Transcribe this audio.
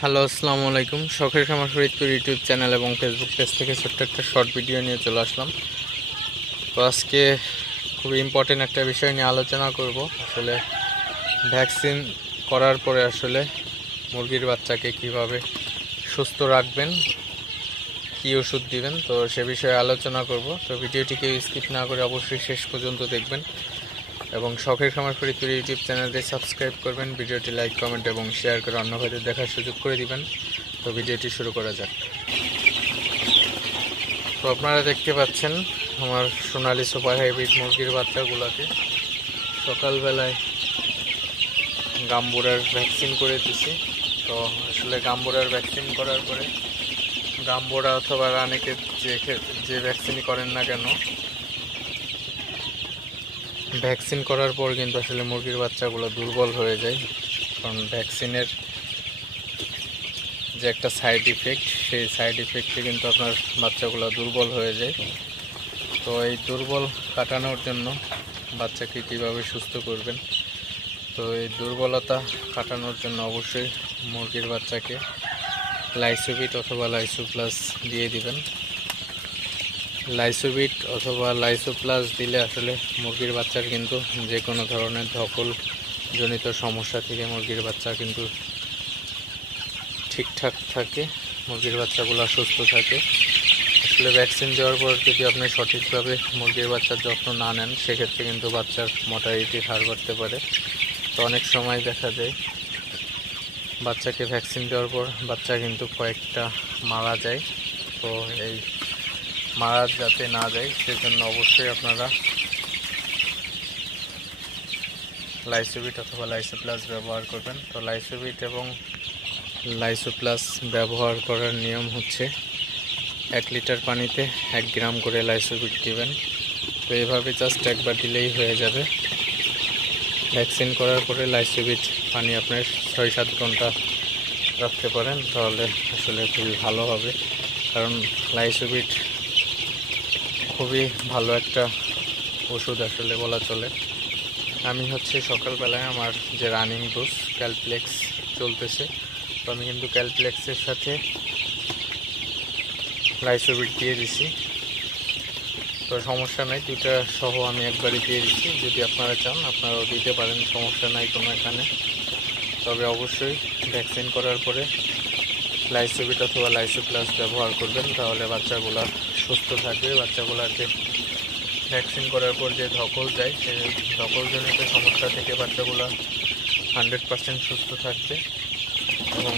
Hello, আসসালামু আলাইকুম। শখের খামার ফরিদপুর ইউটিউব চ্যানেল এবং ফেসবুক পেজ থেকে ছোট্ট একটা শর্ট ভিডিও নিয়ে চলে আসলাম। তো আজকে খুবই ইম্পর্টেন্ট একটা বিষয় নিয়ে আলোচনা করব। আসলে ভ্যাকসিন করার পরে আসলে মুরগির বাচ্চাকে কিভাবে সুস্থ রাখবেন, কী ওষুধ দিবেন, তো সে বিষয়ে আলোচনা করব। তো ভিডিওটিকে স্কিপ না করে অবশ্যই শেষ পর্যন্ত দেখবেন এবং শখের খামার ফরিদপুর ইউটিউব চ্যানেলটি সাবস্ক্রাইব করবেন, ভিডিওটি লাইক, কমেন্ট এবং শেয়ার করে অন্য ভাইদের দেখার সুযোগ করে দিবেন। তো ভিডিওটি শুরু করা যাক। তো আপনারা দেখতে পাচ্ছেন আমার সোনালী সুপার হাইব্রিড মুরগির বাচ্চাগুলোকে সকালবেলায় গাম্বুরার ভ্যাকসিন করে দিছি। তো আসলে গাম্বুরার ভ্যাকসিন করার পরে গাম্বুরা অথবা রানীকে যে ভ্যাকসিনই করেন না কেন, ভ্যাকসিন করার পর কিন্তু আসলে মুরগির বাচ্চাগুলো দুর্বল হয়ে যায়। কারণ ভ্যাকসিনের যে একটা সাইড ইফেক্ট, সেই সাইড ইফেক্টে কিন্তু আপনার বাচ্চাগুলো দুর্বল হয়ে যায়। তো এই দুর্বল কাটানোর জন্য বাচ্চাকে কীভাবে সুস্থ করবেন, তো এই দুর্বলতা কাটানোর জন্য অবশ্যই মুরগির বাচ্চাকে লাইসোবিট অথবা লাইসোপ্লাস দিয়ে দিবেন। লাইসোবিট অথবা লাইসোপ্লাস দিলে আসলে মুরগির বাচ্চার কিন্তু যে কোনো ধরনের ধকলজনিত সমস্যা থেকে মুরগির বাচ্চা কিন্তু ঠিকঠাক থাকে, মুরগির বাচ্চাগুলো সুস্থ থাকে। আসলে ভ্যাকসিন দেওয়ার পর যদি আপনি সঠিকভাবে মুরগির বাচ্চার যত্ন না নেন, সেক্ষেত্রে কিন্তু বাচ্চার মর্টালিটির হার বাড়তে পারে। তো অনেক সময় দেখা যায় বাচ্চাকে ভ্যাকসিন দেওয়ার পর বাচ্চা কিন্তু কয়েকটা মারা যায়। তো এই মারা যাতে না যায় সেজন্য অবশ্যই আপনারা লাইসোবিট অথবা লাইসোপ্লাস ব্যবহার করবেন। তো লাইসোবিট এবং লাইসোপ্লাস ব্যবহার করার নিয়ম হচ্ছে 1 লিটার পানিতে 1 গ্রাম করে লাইসোবিট দিবেন। তো এভাবে জাস্ট একবার দিলেই হয়ে যাবে। ভ্যাকসিন করার পরে লাইসোবিট পানি আপনার 6-7 ঘন্টা রাখতে পারেন, তাহলে আসলে খুবই ভালো হবে। কারণ লাইসোবিট খুবই ভালো একটা ওষুধ আসলে বলা চলে। আমি সকালবেলায় আমার যে রানিং ডোজ ক্যালপ্লেক্স চলতেছে, তো আমি কিন্তু ক্যালপ্লেক্সের সাথে লাইসোবিট দিয়ে দিছি। তো সমস্যা নাই, দুটা সহ আমি একবারই দিয়ে দিচ্ছি। যদি আপনারা চান আপনারাও দিতে পারেন, সমস্যা নাই কোনো এখানে। তবে অবশ্যই ভ্যাকসিন করার পরে লাইসোবিট অথবা লাইসোপ্লাস ব্যবহার করবেন, তাহলে বাচ্চাগুলো সুস্থ থাকবে। বাচ্চাগুলোকে ভ্যাকসিন করার পর যে ধকল যায়, সেই ধকলজনিত সমস্যা থেকে বাচ্চাগুলো 100% সুস্থ থাকবে এবং